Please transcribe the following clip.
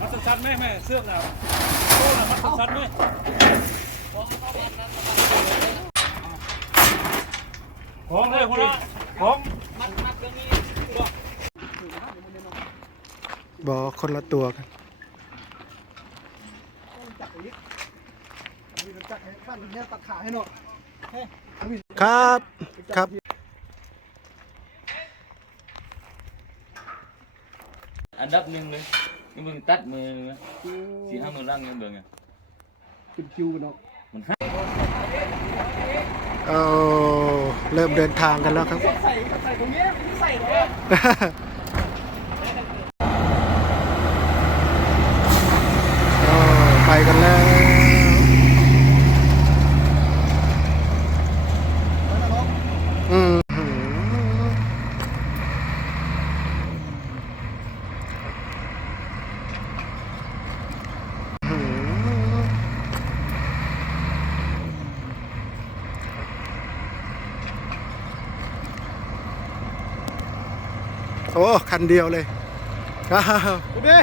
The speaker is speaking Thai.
มัดสั้นไหมแม่เสื้อหนาวโอ้แนวมัดสั้นไหมของเลยคนละของบอคนละตัวกันครับ ครับ อันดับหนึ่งเลยนี่มึงตัดมือสี่ห้ามือล่างยังเบิ่งอะเป็นคิวเนาะมันห้าเอาเริ่มเดินทางกันแล้วครับ ใส่ใส่ตรงเนี้ยไม่ใส่เลย ก็ไปกันแล้ว อืมหือหือ โอ้ คันเดียวเลยครับดูดิ